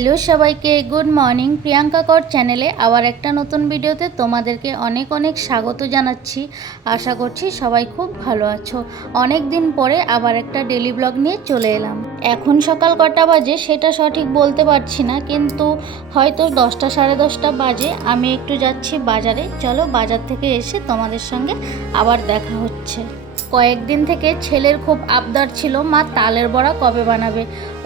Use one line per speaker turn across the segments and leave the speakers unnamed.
Hello সবাইকে, good morning. Priyanka কর চ্যানেলে আবার একটা নতুন ভিডিওতে তোমাদেরকে অনেক অনেক স্বাগত জানাচ্ছি। আশা করছি সবাই খুব ভালো আছো। অনেক দিন পরে আবার একটা ডেলি ব্লগ নিয়ে চলে এলাম। এখন সকাল কটা বাজে সেটা সঠিক বলতে পারছি না, কিন্তু হয়তো দশটা সাড়ে দশটা বাজে। আমি একটু যাচ্ছি বাজারে। চলো বাজার থেকে এসে তোমাদের সঙ্গে আবার দেখা হচ্ছে। কয়েকদিন থেকে ছেলের খুব আবদার ছিল, মা, তালের বড়া কবে বানাবে?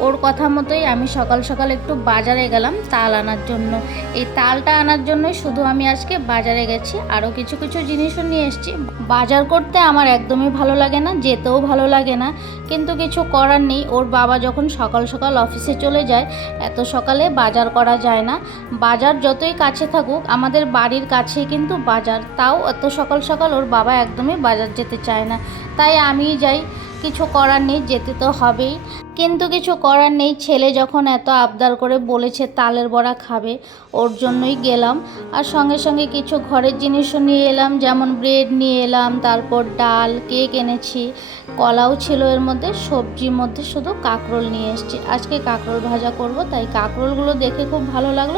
ওর কথা মতোই আমি সকাল সকাল একটু বাজারে গেলাম তাল আনার জন্য। এই তালটা আনার জন্যই শুধু আমি আজকে বাজারে গেছি, আরও কিছু কিছু জিনিসও নিয়ে এসেছি। বাজার করতে আমার একদমই ভালো লাগে না, যেতেও ভালো লাগে না, কিন্তু কিছু করার নেই। ওর বাবা যখন সকাল সকাল অফিসে চলে যায়, এত সকালে বাজার করা যায় না। বাজার যতই কাছে থাকুক, আমাদের বাড়ির কাছেই কিন্তু বাজার। তাও এত সকাল সকাল ওর বাবা একদমই বাজার যেতে চায় না। তাই আমি যাই। কিছু করার নেই, যেতে তো হবেই। কিন্তু কিছু করার নেই, ছেলে যখন এত আবদার করে বলেছে, তালের বড়া খাবে, ওর জন্যই গেলাম। আর সঙ্গে সঙ্গে কিছু ঘরের জিনিসও নিয়ে এলাম, যেমন ব্রেড নিয়ে এলাম, তারপর ডাল, কেক এনেছি। কলাও ছিল এর মধ্যে, সবজির মধ্যে শুধু কাঁকরোল নিয়ে এসেছি। আজকে কাঁকরোল ভাজা করব, তাই কাঁকরোলগুলো দেখে খুব ভালো লাগল,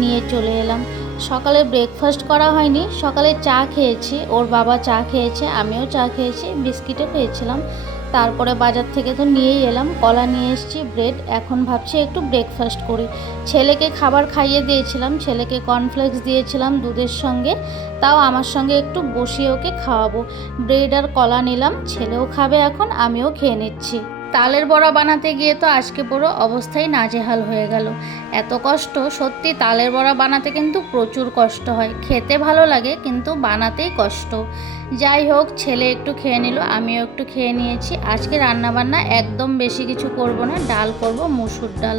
নিয়ে চলে এলাম। সকালে ব্রেকফাস্ট করা হয়নি, সকালে চা খেয়েছি, ওর বাবা চা খেয়েছে, আমিও চা খেয়েছি, বিস্কিটও খেয়েছিলাম। তারপরে বাজার থেকে তো নিয়েই এলাম, কলা নিয়ে এসেছি ব্রেড এখন ভাবছি একটু ব্রেকফাস্ট করি। ছেলেকে খাবার খাইয়ে দিয়েছিলাম, ছেলেকে কর্নফ্লেক্স দিয়েছিলাম দুধের সঙ্গে, তাও আমার সঙ্গে একটু বসিয়ে ওকে খাওয়াবো। ব্রেড আর কলা নিলাম, ছেলেও খাবে এখন, আমিও খেয়ে নিচ্ছি। তালের বড়া বানাতে গিয়ে তো আজকে পুরো অবস্থাই নাজেহাল হয়ে গেল। এত কষ্ট, সত্যি তালের বড়া বানাতে কিন্তু প্রচুর কষ্ট হয়। খেতে ভালো লাগে, কিন্তু বানাতেই কষ্ট। যাই হোক, ছেলে একটু খেয়ে নিল, আমিও একটু খেয়ে নিয়েছি। আজকে রান্নাবান্না একদম বেশি কিছু করব না, ডাল করব, মুসুর ডাল।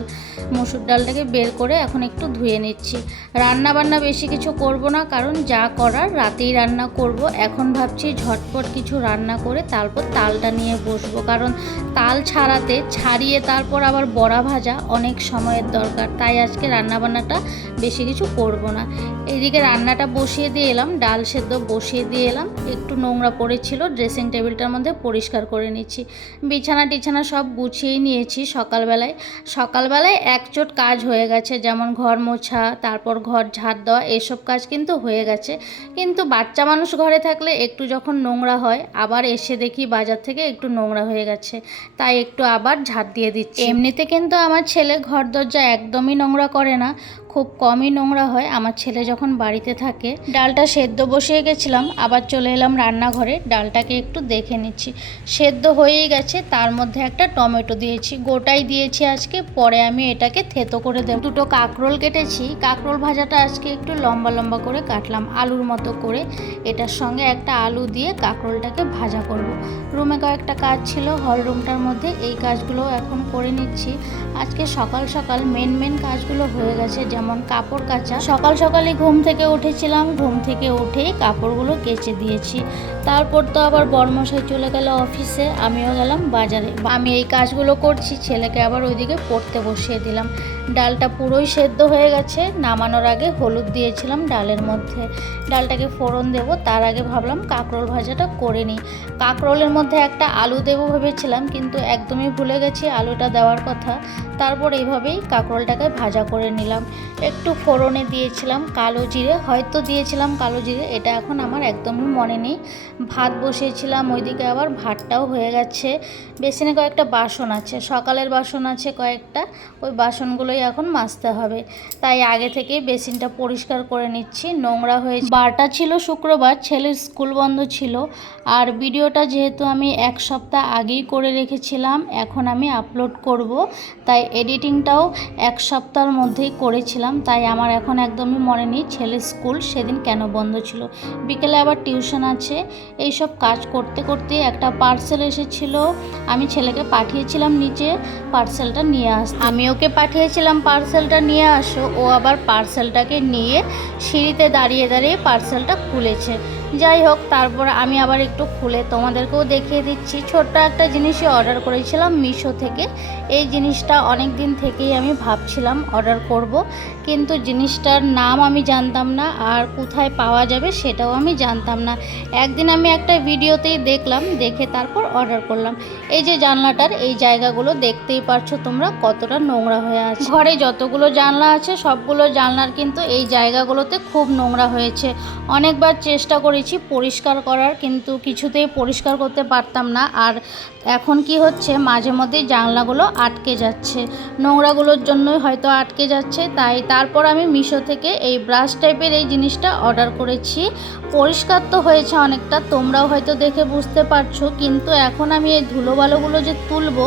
মুসুর ডালটাকে বের করে এখন একটু ধুয়ে নিচ্ছি। রান্না বান্না বেশি কিছু করব না, কারণ যা করার রাতেই রান্না করব। এখন ভাবছি ঝটপট কিছু রান্না করে তারপর তালটা নিয়ে বসবো, কারণ তাল ছাড়াতে, ছাড়িয়ে তারপর আবার বড়া ভাজা অনেক সময়ের দরকার। তাই আজকে রান্নাবান্নাটা বেশি কিছু করব না। এইদিকে রান্নাটা বসিয়ে দিয়ে এলাম, ডাল সেদ্ধ বসিয়ে দিয়ে এলাম। একটু নোংরা পড়েছিল ড্রেসিং টেবিলটার মধ্যে পরিষ্কার করে নিচ্ছি। বিছানা টিছানা সব গুছিয়েই নিয়েছি সকালবেলায়। সকালবেলায় একচোট কাজ হয়ে গেছে, যেমন ঘর মোছা, তারপর ঘর ঝাড় দেওয়া, এসব কাজ কিন্তু হয়ে গেছে। কিন্তু বাচ্চা মানুষ ঘরে থাকলে একটু যখন নোংরা হয়, আবার এসে দেখি বাজার থেকে একটু নোংরা হয়ে গেছে। তাই একটু আবার ঝাঁট দিয়ে দিচ্ছি। এমনিতে কিন্তু আমার ছেলে ঘর দরজা একদমই নোংরা করে না। খুব কমই নোংরা হয়। আমার ছেলে যখন বাড়িতে থাকে, ডালটা সেদ্ধ বসিয়ে গেছিলাম, আবার চলে এলাম রান্নাঘরে। ডালটাকে একটু দেখে নিচ্ছি। সেদ্ধ হয়েই গেছে, তার মধ্যে একটা টমেটো দিয়েছি। গোটাই দিয়েছি আজকে, পরে আমি এটাকে থেতো করে দেব। দুটো কাঁকরোল কেটেছি। কাঁকরোল ভাজাটা আজকে একটু লম্বা লম্বা করে কাটলাম, আলুর মতো করে। এটার সঙ্গে একটা আলু দিয়ে কাঁকরোলটাকে ভাজা করব। রুমে কয়েকটা কাজ ছিল, হল রুমটার মধ্যে এই কাজগুলো এখন করে নিচ্ছি। আজকে সকাল সকাল মেন মেন কাজগুলো হয়ে গেছে, যেমন কাপড় কাচা, সকাল সকালে ঘুম থেকে উঠেছিলাম। ঘুম থেকে উঠেই কাপড়গুলো কেচে দিয়েছি। তারপর তো আবার বর্মশাই চলে গেল অফিসে, আমিও গেলাম বাজারে। আমি এই কাজগুলো করছি, ছেলেকে আবার ওইদিকে পড়তে বসিয়ে দিলাম। ডালটা পুরোই সেদ্ধ হয়ে গেছে, নামানোর আগে হলুদ দিয়েছিলাম ডালের মধ্যে। ডালটাকে ফোড়ন দেব, তার আগে ভাবলাম কাঁকরোল ভাজাটা করে নিই। কাঁকরোলের মধ্যে একটা আলু দেবো ভেবেছিলাম, কিন্তু একদমই ভুলে গেছি আলুটা দেওয়ার কথা। তারপর এইভাবেই কাঁকরোলটাকে ভাজা করে নিলাম। একটু ফোড়নে দিয়েছিলাম কালো জিরে, হয়তো দিয়েছিলাম কালো জিরে, এটা এখন আমার একদমই মনে নেই। ভাত বসিয়েছিলাম, ওইদিকে আবার ভাতটাও হয়ে গেছে। বেসিনে কয়েকটা বাসন আছে, সকালের বাসন আছে কয়েকটা, ওই বাসনগুলোই এখন মাজতে হবে। তাই আগে থেকেই বেসিনটা পরিষ্কার করে নিচ্ছি, নোংরা হয়ে বারটা ছিল শুক্রবার, ছেলের স্কুল বন্ধ ছিল। আর ভিডিওটা যেহেতু আমি এক সপ্তাহ আগেই করে রেখেছিলাম, এখন আমি আপলোড করব। তাই এডিটিংটাও এক সপ্তাহের মধ্যেই করেছিলাম। তাই আমার এখন একদমই মনে নেই ছেলের স্কুল সেদিন কেন বন্ধ ছিল। বিকেলে আবার টিউশন আছে, এইসব কাজ করতে করতে একটা পার্সেল এসেছিল, আমি ছেলেকে পাঠিয়েছিলাম নিচে, পার্সেলটা নিয়ে আস, আমি ওকে পাঠিয়েছিলাম, পার্সেলটা নিয়ে আসো, ও আবার পার্সেলটাকে নিয়ে সিঁড়িতে দাঁড়িয়ে দাঁড়িয়ে পার্সেলটা খুলেছে। যাই হোক, তারপর আমি আবার একটু খুলে তোমাদেরকেও দেখিয়ে দিচ্ছি। ছোট্ট একটা জিনিসই অর্ডার করেছিলাম মিশো থেকে, এই জিনিসটা অনেক দিন থেকেই আমি ভাবছিলাম অর্ডার করব। কিন্তু জিনিসটার নাম আমি জানতাম না আর কোথায় পাওয়া যাবে সেটাও আমি জানতাম না। একদিন আমি একটা ভিডিওতেই দেখলাম, দেখে তারপর অর্ডার করলাম। এই যে জানলাটার এই জায়গাগুলো দেখতেই পারছ তোমরা কতটা নোংরা হয়ে আছে। ঘরে যতগুলো জানলা আছে সবগুলো জানলার কিন্তু এই জায়গাগুলোতে খুব নোংরা হয়েছে। অনেকবার চেষ্টা করেছি পরিষ্কার করার কিন্তু কিছুতেই পরিষ্কার করতে পারতাম না আর এখন কি হচ্ছে মাঝে মধ্যেই জানলাগুলো আটকে যাচ্ছে। নোংরাগুলোর জন্যই হয়তো আটকে যাচ্ছে, তাই তারপর আমি মিশো থেকে এই ব্রাশ টাইপের এই জিনিসটা অর্ডার করেছি। পরিষ্কার তো হয়েছে অনেকটা, তোমরাও হয়তো দেখে বুঝতে পারছ, কিন্তু এখন আমি এই ধুলোবালোগুলো যে তুলবো,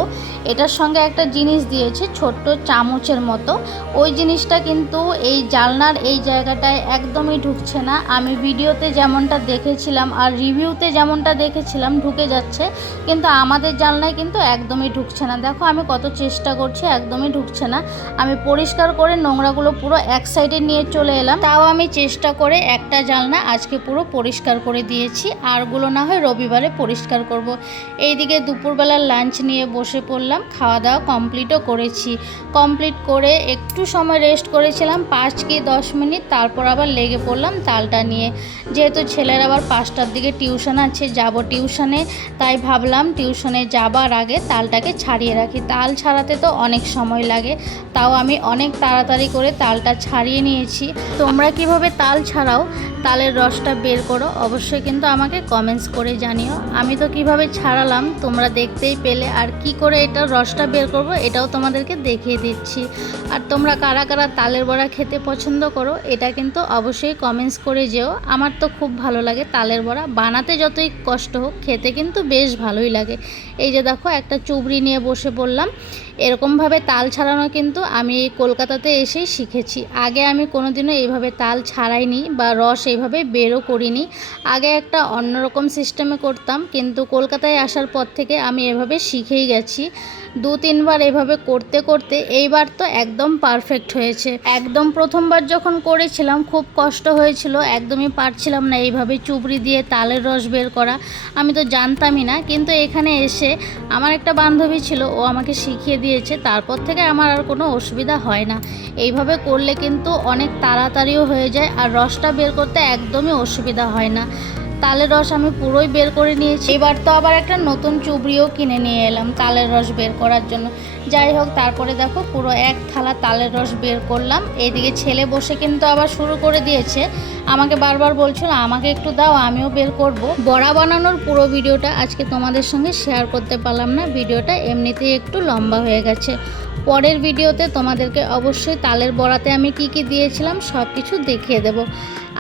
এটার সঙ্গে একটা জিনিস দিয়েছে, ছোট্ট চামচের মতো। ওই জিনিসটা কিন্তু এই জালনার এই জায়গাটায় একদমই ঢুকছে না। আমি ভিডিওতে যেমনটা দেখেছিলাম আর রিভিউতে যেমনটা দেখেছিলাম, ঢুকে যাচ্ছে, কিন্তু আমাদের জালনায় কিন্তু একদমই ঢুকছে না। দেখো আমি কত চেষ্টা করছি, একদমই ঢুকছে না। আমি পরিষ্কার করে নোংরাগুলো পুরো এক সাইডে নিয়ে চলে এলাম। তাও আমি চেষ্টা করে একটা জালনা আজকে পুরো পরিষ্কার করে দিয়েছি। আরগুলো না হয় রবিবারে পরিষ্কার করব। এইদিকে দুপুরবেলার লাঞ্চ নিয়ে বসে পড়লাম। খাওয়া দাওয়া কমপ্লিটও করেছি। কমপ্লিট করে একটু সময় রেস্ট করেছিলাম, পাঁচ কি দশ মিনিট, তারপর আবার লেগে পড়লাম তালটা নিয়ে। যেহেতু ছেলের আবার পাঁচটার দিকে টিউশন আছে, যাব টিউশনে, তাই ভাবলাম টিউশনে যাবার আগে তালটাকে ছাড়িয়ে রাখি। তাল ছাড়াতে তো অনেক সময় লাগে। তাও আমি অনেক তাড়াতাড়ি করে তালটা ছাড়িয়ে নিয়েছি। তোমরা কীভাবে তাল ছাড়াও তালের রসটা বের করো অবশ্যই কিন্তু আমাকে কমেন্টস করে জানিও। আমি তো কীভাবে ছাড়ালাম তোমরা দেখতেই পেলে আর কি করে এটা রসটা বের করব এটাও তোমাদেরকে দেখিয়ে দিচ্ছি। আর তোমরা কারা কারা তালের বড়া খেতে পছন্দ করো এটা কিন্তু অবশ্যই কমেন্টস করে যেও। আমার তো খুব ভালো লাগে তালের বড়া। বানাতে যতই কষ্ট হোক খেতে কিন্তু বেশ ভালোই লাগে। এই যে দেখো একটা চুবড়ি নিয়ে বসে পড়লাম। এরকমভাবে তাল ছাড়ানো কিন্তু আমি কলকাতাতে এসেই শিখেছি। আগে আমি কোনোদিনও এইভাবে তাল ছাড়াইনি বা রস এইভাবে বেরও করিনি। আগে একটা অন্যরকম সিস্টেমে করতাম, কিন্তু কলকাতায় আসার পর থেকে আমি এভাবে শিখেই গেছি। দু তিনবার এভাবে করতে করতে এইবার তো একদম পারফেক্ট হয়েছে। একদম প্রথমবার যখন করেছিলাম, খুব কষ্ট হয়েছিল, একদমই পারছিলাম না এইভাবে চুবড়ি দিয়ে তালের রস বের করা। আমি তো জানতামই না, কিন্তু এখানে এসে আমার একটা বান্ধবী ছিল, ও আমাকে শিখিয়ে দিয়েছে, তারপর থেকে আমার আর কোনো অসুবিধা হয় না। এইভাবে করলে কিন্তু অনেক তাড়াতাড়িও হয়ে যায় আর রসটা বের করতে একদমই অসুবিধা হয় না। তালের রস আমি পুরোই বের করে নিয়েছি। এবার তো আবার একটা নতুন চুবড়িও কিনে নিয়ে এলাম তালের রস বের করার জন্য। যাই হোক, তারপরে দেখো পুরো এক থালা তালের রস বের করলাম। এইদিকে ছেলে বসে কিন্তু আবার শুরু করে দিয়েছে। আমাকে বারবার বলছিল, আমাকে একটু দাও, আমিও বের করব। বড়া বানানোর পুরো ভিডিওটা আজকে তোমাদের সঙ্গে শেয়ার করতে পারলাম না। ভিডিওটা এমনিতেই একটু লম্বা হয়ে গেছে। পরের ভিডিওতে তোমাদেরকে অবশ্যই তালের বড়াতে আমি কি কি দিয়েছিলাম সব কিছু দেখিয়ে দেব।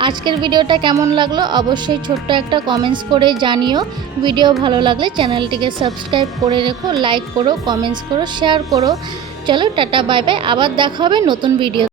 আজকের ভিডিওটা কেমন লাগল অবশ্যই ছোট্ট একটা কমেন্টস করে জানিও। ভিডিও ভালো লাগলে চ্যানেলটিকে সাবস্ক্রাইব করে রেখো লাইক করো কমেন্টস করো শেয়ার করো। চলো টাটা বাই বাই আবার দেখা হবে নতুন ভিডিও